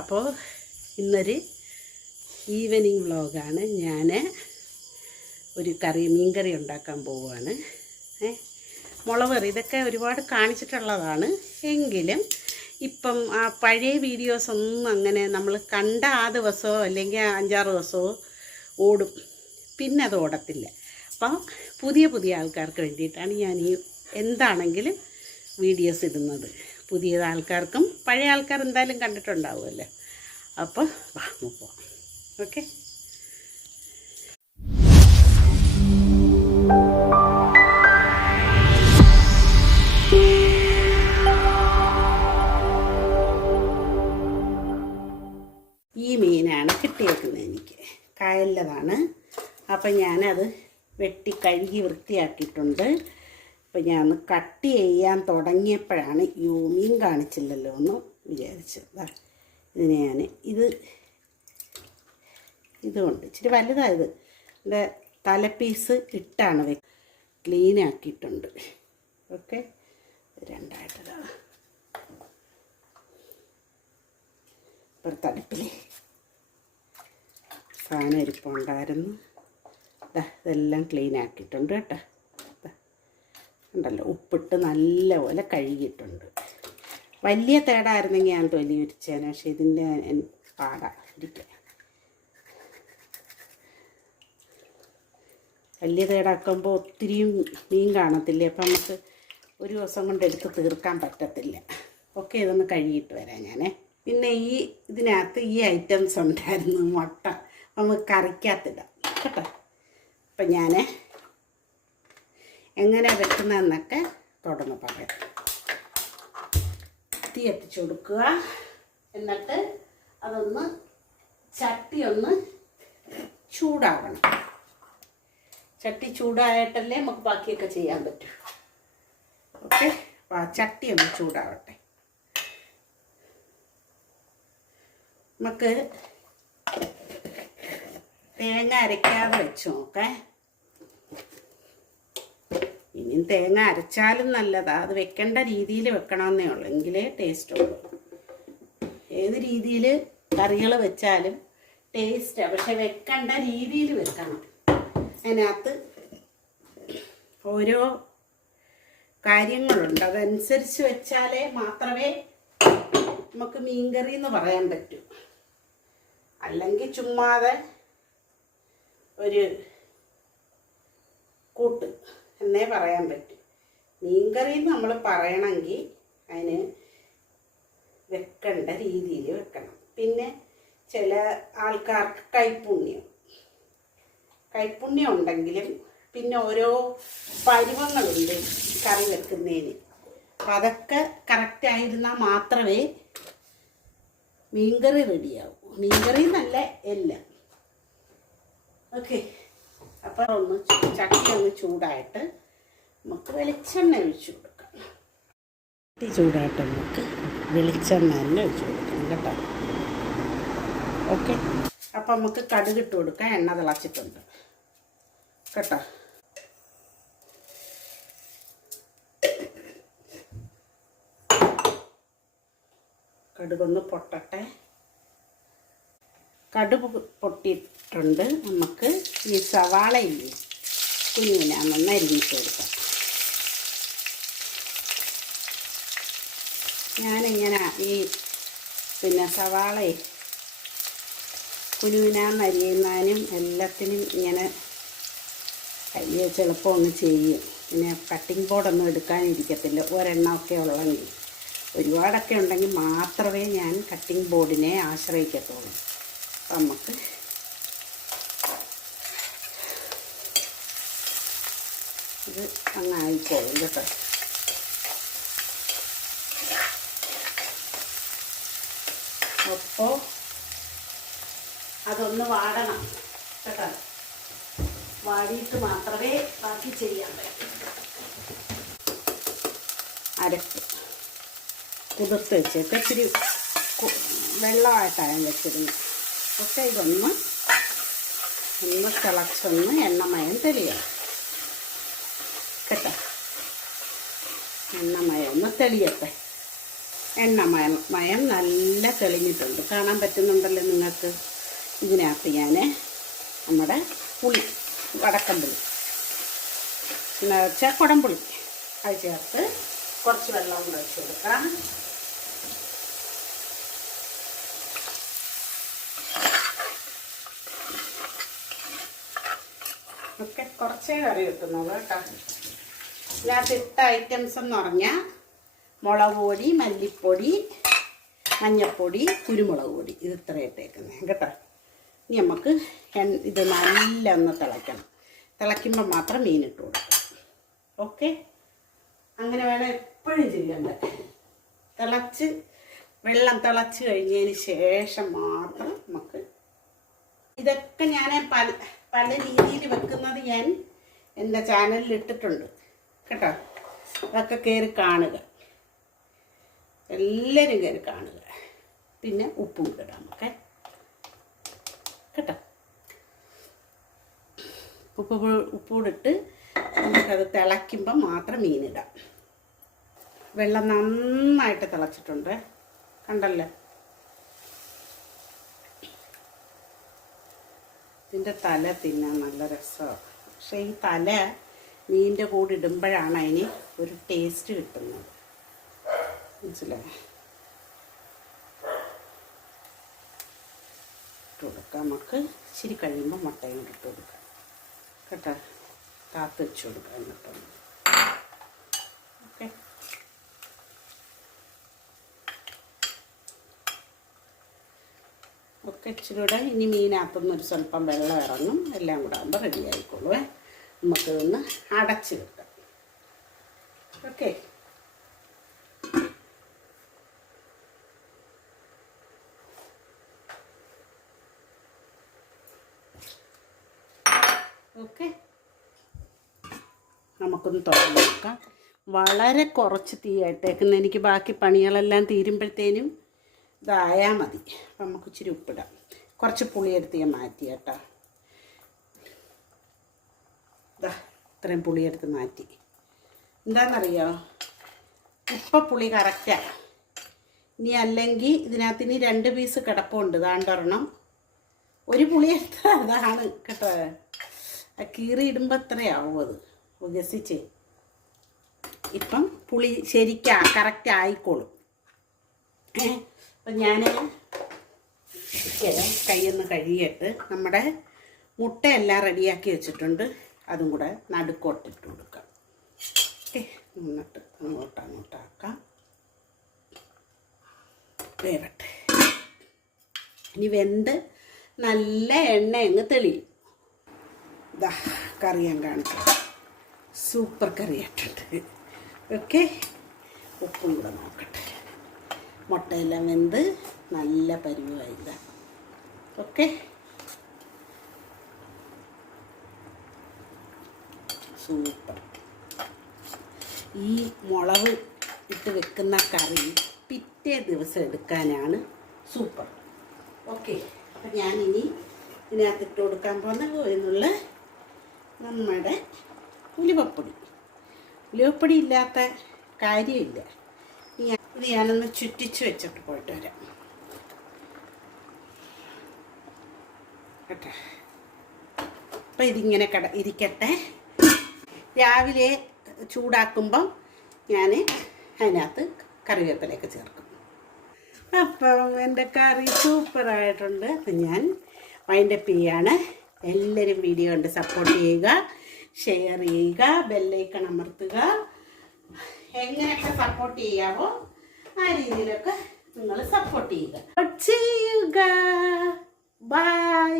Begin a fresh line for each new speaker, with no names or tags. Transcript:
അപ്പോൾ ഇന്നൊരു ഈവനിങ് വ്ളോഗാണ്. ഞാൻ ഒരു കറി മീൻ കറി ഉണ്ടാക്കാൻ പോവുകയാണ്. ഏ മുളകറി ഇതൊക്കെ ഒരുപാട് കാണിച്ചിട്ടുള്ളതാണ്. എങ്കിലും ഇപ്പം ആ പഴയ വീഡിയോസ് ഒന്നും അങ്ങനെ നമ്മൾ കണ്ട ആ ദിവസമോ അല്ലെങ്കിൽ അഞ്ചാറ് ദിവസമോ ഓടും. പിന്നെ അത് ഓടത്തില്ല. അപ്പം പുതിയ പുതിയ ആൾക്കാർക്ക് വേണ്ടിയിട്ടാണ് ഞാൻ ഈ എന്താണെങ്കിലും വീഡിയോസ് ഇടുന്നത്. പുതിയ ആൾക്കാർക്കും പഴയ ആൾക്കാർ എന്തായാലും കണ്ടിട്ടുണ്ടാവുമല്ലേ? അപ്പോൾ വാ നമുക്ക് പോവാം. ഓക്കെ? ഈ മീനാണ് കിട്ടിയേക്കുന്നത് എനിക്ക്. കായലിലതാണ്. അപ്പം ഞാനത് വെട്ടി കഴുകി വൃത്തിയാക്കിയിട്ടുണ്ട്. അപ്പം ഞാൻ ഒന്ന് കട്ട് ചെയ്യാൻ തുടങ്ങിയപ്പോഴാണ് യൂമിയും കാണിച്ചില്ലല്ലോ എന്ന് വിചാരിച്ചത്. ഇതിനെ ഞാൻ ഇത് ഇതുകൊണ്ട് ഇച്ചിരി വലുതായത് എന്റെ തലപ്പീസ് ഇട്ടാണ് വെ ക്ലീൻ ആക്കിയിട്ടുണ്ട്. ഓക്കെ? രണ്ടായിട്ടതാ. ഇപ്പുറത്തെ അടുപ്പിൽ സാധനം ഇരിപ്പുണ്ടായിരുന്നു ഇതെല്ലാം ക്ലീൻ ആക്കിയിട്ടുണ്ട് കേട്ടോ. ഉണ്ടല്ലോ. ഉപ്പിട്ട് നല്ലപോലെ കഴുകിയിട്ടുണ്ട്. വലിയ തേടായിരുന്നെങ്കിൽ ഞാൻ തൊലി ഉരിച്ചേനെ പക്ഷേ ഇതിന്റെ എൻ- പാടാ ഇരിക്കാൻ വലിയ തേടാക്കുമ്പോൾ ഒത്തിരിയും മീൻ കാണത്തില്ലേ? അപ്പം നമുക്ക് ഒരു ദിവസം കൊണ്ട് എടുത്ത് തീർക്കാൻ പറ്റത്തില്ല. ഓക്കെ ഇതൊന്ന് കഴുകിയിട്ട് വരാം ഞാനേ. പിന്നെ ഈ ഇതിനകത്ത് ഈ ഐറ്റംസ് ഉണ്ടായിരുന്നു മുട്ട. നമുക്ക് കറിക്കകത്തിടാം. കേട്ടോ? അപ്പം ഞാൻ എങ്ങനെ വെക്കുന്നതെന്നൊക്കെ തുടർന്ന് പറയാം തീ എത്തിച്ചു കൊടുക്കുക. എന്നിട്ട് അതൊന്ന് ചട്ടി ഒന്ന് ചൂടാവണം. ചട്ടി ചൂടായിട്ടല്ലേ നമുക്ക് ബാക്കിയൊക്കെ ചെയ്യാൻ പറ്റൂ. ഓക്കെ? ആ ചട്ടി ഒന്ന് ചൂടാവട്ടെ. നമുക്ക് തേങ്ങ അരയ്ക്കാതെ വെച്ച് നോക്കേ. ഇനിയും തേങ്ങ അരച്ചാലും നല്ലതാ. അത് വെക്കേണ്ട രീതിയിൽ വെക്കണമെന്നേ ഉള്ളൂ. എങ്കിലേ ടേസ്റ്റ് ഉള്ളൂ. ഏത് രീതിയിൽ കറികൾ വെച്ചാലും ടേസ്റ്റാണ് പക്ഷെ വെക്കേണ്ട രീതിയിൽ വെക്കണം. അതിനകത്ത് ഓരോ കാര്യങ്ങളുണ്ട്. അതനുസരിച്ച് വെച്ചാലേ മാത്രമേ നമുക്ക് മീൻകറി എന്ന് പറയാൻ പറ്റൂ. അല്ലെങ്കിൽ ചുമ്മാതെ ഒരു കൂട്ട്. എന്നേ പറയാൻ പറ്റും. മീൻകറി നമ്മൾ പറയണമെങ്കിൽ അതിന് വെക്കേണ്ട രീതിയിൽ വെക്കണം. പിന്നെ ചില ആൾക്കാർക്ക് കൈപ്പുണ്യം. കൈപ്പുണ്യം ഉണ്ടെങ്കിലും പിന്നെ ഓരോ പരുവങ്ങളുണ്ട് കറി വെക്കുന്നതിന് അപ്പം അതൊക്കെ കറക്റ്റ് ആയിരുന്നാൽ മാത്രമേ മീൻകറി റെഡിയാവും മീൻകറി നല്ല എല്ലാം. ഓക്കെ അപ്പോൾ ഒന്ന് ചട്ടി ഒന്ന് ചൂടായിട്ട് നമുക്ക് വെളിച്ചെണ്ണ ഒഴിച്ചു കൊടുക്കാം. ചട്ടി ചൂടായിട്ട് നമുക്ക് വെളിച്ചെണ്ണ തന്നെ ഒഴിച്ചു കൊടുക്കണം കേട്ടോ. ഓക്കെ അപ്പം നമുക്ക് കടുക് ഇട്ട് കൊടുക്കാം. എണ്ണ തിളച്ചിട്ടുണ്ട്. കേട്ടോ. കടുകൊന്ന് പൊട്ടട്ടെ. കടുക് പൊട്ടിയിട്ടുണ്ട്. നമുക്ക് ഈ സവാളയില്ലേ കുഞ്ഞിനാണെന്ന് അരിഞ്ഞിട്ട് കൊടുക്കാം. ഞാനിങ്ങനെ ഈ പിന്നെ സവാളയെ കുരുവിനാന്ന് അരിയുന്നതിനും എല്ലാത്തിനും ഇങ്ങനെ അരിയ ചിലപ്പോൾ ഒന്ന് ചെയ്യും. പിന്നെ കട്ടിംഗ് ബോർഡൊന്നും എടുക്കാനിരിക്കത്തില്ല. ഒരെണ്ണമൊക്കെ ഉള്ളെങ്കിൽ. ഒരുപാടൊക്കെ ഉണ്ടെങ്കിൽ മാത്രമേ ഞാൻ കട്ടിംഗ് ബോർഡിനെ ആശ്രയിക്കത്തുള്ളൂ. നമുക്ക് ഇത് അങ്ങായിക്കോളും കേട്ടോ. അപ്പോൾ അതൊന്ന് വാടണം കേട്ടോ. വാടിയിട്ട് മാത്രമേ ബാക്കി ചെയ്യാൻ പറ്റൂ. അരക്ക് കുതിർത്ത് വെച്ചേക്ക് വെള്ളമായിട്ടാണ് വെച്ചിരുന്നത്. പക്ഷേ ഇതൊന്ന് ഒന്ന് തിളച്ചൊന്ന് എണ്ണമയം തെളിയണം. കേട്ടോ? എണ്ണമയം ഒന്ന് തെളിയട്ടെ. എണ്ണമയം മയം നല്ല തെളിഞ്ഞിട്ടുണ്ട്. കാണാൻ പറ്റുന്നുണ്ടല്ലോ നിങ്ങൾക്ക്? ഇതിനകത്ത് ഞാൻ നമ്മുടെ പുളി വടക്കം പുളി എന്ന് വെച്ചാൽ കുടംപുളി. അത് ചേർത്ത് കുറച്ച് വെള്ളം വെച്ച് കൊടുക്കാം ഒക്കെ കുറച്ചേ കറി കിട്ടുന്നുള്ളൂ കേട്ടോ. ഇതിനകത്ത് ഇട്ട ഐറ്റംസ് എന്ന് പറഞ്ഞാൽ മുളക് പൊടി മല്ലിപ്പൊടി മഞ്ഞൾപ്പൊടി കുരുമുളക് പൊടി. ഇത് ഇത്ര ഇട്ടേക്കുന്നത് കേട്ടോ. ഇനി നമുക്ക് ഇത് നല്ല ഒന്ന് തിളയ്ക്കണം. തിളയ്ക്കുമ്പോൾ മാത്രം മീൻ ഇട്ട് കൊടുക്കണം ഓക്കെ? അങ്ങനെ വേണം എപ്പോഴും ചെയ്യേണ്ടത്. തിളച്ച് വെള്ളം തിളച്ച് കഴിഞ്ഞതിന് ശേഷം മാത്രം നമുക്ക് ഇതൊക്കെ ഞാൻ പല പല രീതിയിൽ വെക്കുന്നത് ഞാൻ എന്റെ ചാനലിൽ ഇട്ടിട്ടുണ്ട്. കേട്ടോ? അതൊക്കെ കയറി കാണുക. എല്ലാവരും കയറി കാണുക. പിന്നെ ഉപ്പും ഇടാം ഓക്കെ? കേട്ടോ? ഉപ്പ് ഉപ്പൂടിട്ട് നമുക്കത് തിളയ്ക്കുമ്പോൾ മാത്രം മീനിടാം വെള്ളം നന്നായിട്ട് തിളച്ചിട്ടുണ്ട്. കണ്ടല്ലോ? ഇതിന്റെ തല തിന്നാൻ നല്ല രസമാണ് പക്ഷേ ഈ തല മീനിന്റെ കൂടെ ഇടുമ്പോഴാണ് അതിന് ഒരു ടേസ്റ്റ് കിട്ടുന്നത്. മനസ്സിലായി? ഇട്ട് കൊടുക്കാം. നമുക്ക് ഇച്ചിരി കഴിയുമ്പോൾ മുട്ടയും ഇട്ട് കൊടുക്കാം. കേട്ടോ? കാത്ത് വെച്ച് കൊടുക്കാം എന്നിട്ട്. ഓക്കെ. ഒക്കെ ഇനി മീനകത്തുനിന്ന് ഒരു സ്വല്പം വെള്ളം ഇറങ്ങും. എല്ലാം കൂടെ ആകുമ്പോൾ റെഡി ആയിക്കോളുവേ നമുക്ക് ഇതൊന്ന് അടച്ച് വെക്കാം. ഓക്കെ. ഓക്കെ. നമുക്കൊന്ന് തുറന്ന് നോക്കാം. വളരെ കുറച്ച് തീയായിട്ടേക്കുന്ന എനിക്ക് ബാക്കി പണികളെല്ലാം തീരുമ്പോഴത്തേനും ഇതായാൽ മതി. അപ്പം നമുക്ക് ഇച്ചിരി ഉപ്പിടാം. കുറച്ച് പുളിയെടുത്ത് ഞാൻ മാറ്റി കേട്ടോ. ഇതാ ഇത്രയും പുളിയെടുത്ത് മാറ്റി. എന്താണെന്നറിയോ ഉപ്പ പുളി കറക്റ്റാണ് ഇനി അല്ലെങ്കിൽ ഇതിനകത്ത് ഇനി രണ്ട് പീസ് കിടപ്പുണ്ട്. ദാണ്ടൊരെണ്ണം ഒരു പുളി എടുത്താൽ അതാണ് കേട്ടോ. ആ കീറി ഇടുമ്പോൾ എത്രയാവും അത്. വികസിച്ച് ഇപ്പം പുളി ശരിക്കാ കറക്റ്റ് ആയിക്കോളും. അപ്പം ഞാൻ കൈയൊന്ന് കഴുകിയിട്ട് നമ്മുടെ മുട്ടയെല്ലാം റെഡിയാക്കി വെച്ചിട്ടുണ്ട്. അതും കൂടെ നടുക്കോട്ടിട്ട് കൊടുക്കാം. ഓക്കെ എന്നിട്ട് അങ്ങോട്ട് അങ്ങോട്ടാക്കാം. വേവട്ടെ. ഇനി വെന്ത് നല്ല എണ്ണ അങ്ങ് തെളിയും. ഇതാ കറി ഞാൻ കാണിക്കാം. സൂപ്പർ കറിയായിട്ടുണ്ട് ഓക്കെ ഉപ്പും കൂടെ നോക്കട്ടെ. മുട്ടയെല്ലാം വെന്ത് നല്ല പരിവായില്ല ഓക്കെ? സൂപ്പർ. ഈ മുളക് ഇട്ട് വെക്കുന്ന കറി പിറ്റേ ദിവസം എടുക്കാനാണ് സൂപ്പർ. ഓക്കെ അപ്പം ഞാനിനി ഇതിനകത്ത് ഇട്ട് കൊടുക്കാൻ പോകുന്ന എന്നുള്ള നമ്മുടെ ഉലുവപ്പൊടി. ഉലുവപ്പൊടി ഇല്ലാത്ത കാര്യമില്ല. ഇത് ഞാനൊന്ന് ചുറ്റിച്ച് വെച്ചിട്ട് പോയിട്ട് വരാം. കേട്ടെ? അപ്പം ഇതിങ്ങനെ കട ഇരിക്കട്ടെ. രാവിലെ ചൂടാക്കുമ്പം ഞാൻ അതിനകത്ത് കറിവേപ്പിലയൊക്കെ ചേർക്കും. അപ്പം എന്റെ കറി സൂപ്പറായിട്ടുണ്ട്. അപ്പം ഞാൻ വൈൻഡപ്പ് ചെയ്യാണ്. എല്ലാവരും വീഡിയോ കണ്ട് സപ്പോർട്ട് ചെയ്യുക ഷെയർ ചെയ്യുക ബെല്ലൈക്കൺ അമർത്തുക. എങ്ങനെയൊക്കെ സപ്പോർട്ട് ചെയ്യാമോ ആ രീതിയിലൊക്കെ നിങ്ങൾ സപ്പോർട്ട് ചെയ്യുക. ചെയ്യുക ബൈ